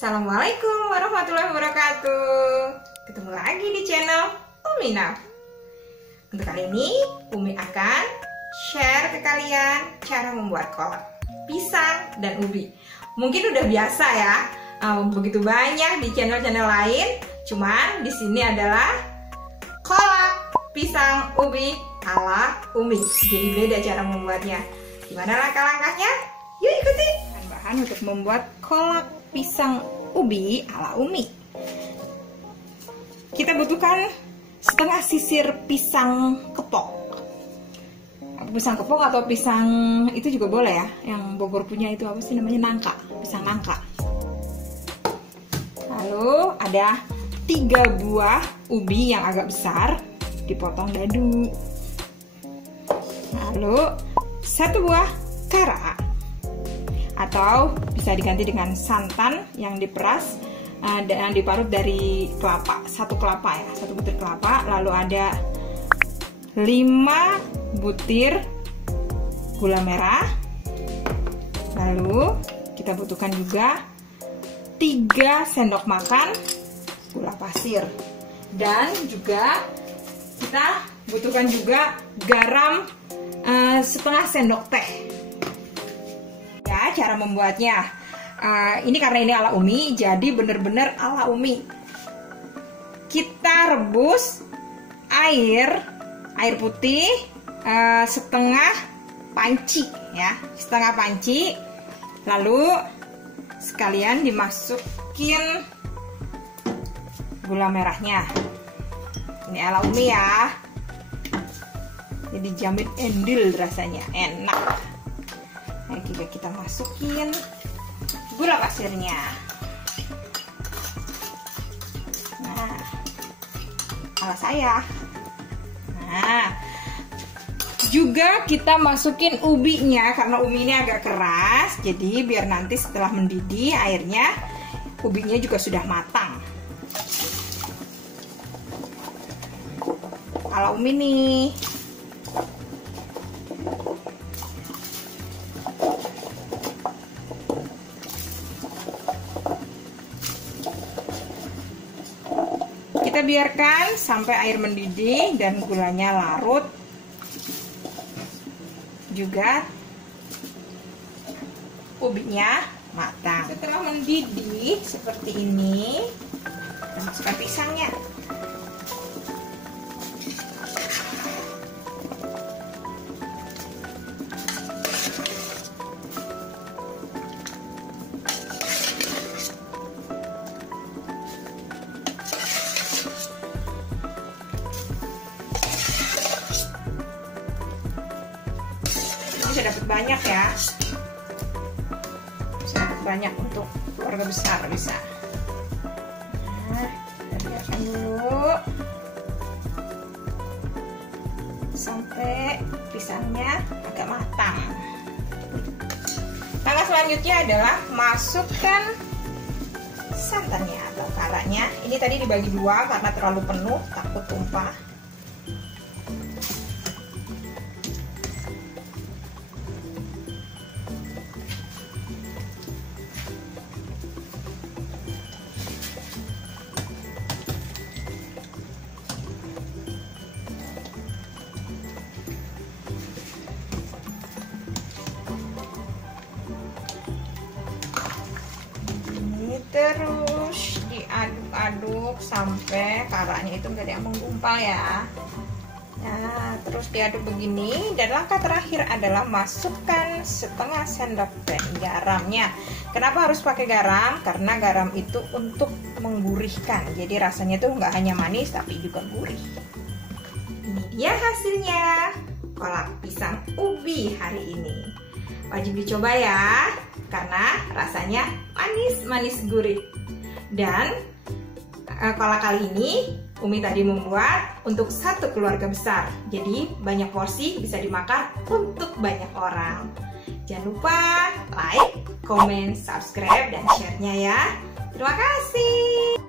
Assalamualaikum warahmatullahi wabarakatuh. Ketemu lagi di channel Umina. Untuk kali ini Umi akan share ke kalian cara membuat kolak pisang dan ubi. Mungkin udah biasa ya, begitu banyak di channel-channel lain. Cuman di sini adalah kolak pisang ubi ala Umi. Jadi beda cara membuatnya. Gimana langkah-langkahnya? Yuk ikuti. Bahan untuk membuat kolak pisang ubi ala Umi. Kita butuhkan setengah sisir pisang kepok. Pisang kepok atau pisang itu juga boleh ya. Yang Bogor punya itu apa sih namanya, nangka, pisang nangka. Lalu ada 3 buah ubi yang agak besar, dipotong dadu. Lalu 1 buah kara, atau bisa diganti dengan santan yang diperas dan diparut dari kelapa, 1 kelapa ya, 1 butir kelapa. Lalu ada 5 butir gula merah. Lalu kita butuhkan juga 3 sendok makan gula pasir, dan juga kita butuhkan juga garam setengah sendok teh. Ya, cara membuatnya ini karena ini ala Umi, jadi bener-bener ala Umi. Kita rebus air putih setengah panci ya, setengah panci. Lalu sekalian dimasukin gula merahnya. Ini ala Umi ya, jadi jamin endil, rasanya enak. Nah, juga kita masukin gula pasirnya. Nah, ala saya. Nah, juga kita masukin ubinya, karena ubi ini agak keras, jadi biar nanti setelah mendidih airnya, ubinya juga sudah matang. Ala Umi nih. Kita biarkan sampai air mendidih dan gulanya larut, juga ubinya matang. Setelah mendidih seperti ini, kita masukkan pisangnya. Bisa dapat banyak ya, bisa dapat banyak untuk keluarga besar bisa. Nah, kita biarkan dulu sampai pisangnya agak matang. Langkah selanjutnya adalah masukkan santannya atau karanya. Ini tadi dibagi 2 karena terlalu penuh, takut tumpah. Terus diaduk-aduk sampai karanya itu enggak ada yang menggumpal ya. Nah, terus diaduk begini, dan langkah terakhir adalah masukkan setengah sendok teh garamnya. Kenapa harus pakai garam? Karena garam itu untuk menggurihkan, jadi rasanya tuh nggak hanya manis tapi juga gurih. Ini dia hasilnya kolak pisang ubi hari ini. Wajib dicoba ya, karena rasanya manis gurih. Dan kolak kali ini Umi tadi membuat untuk 1 keluarga besar, jadi banyak porsi, bisa dimakan untuk banyak orang. Jangan lupa like, comment, subscribe, dan share-nya ya. Terima kasih.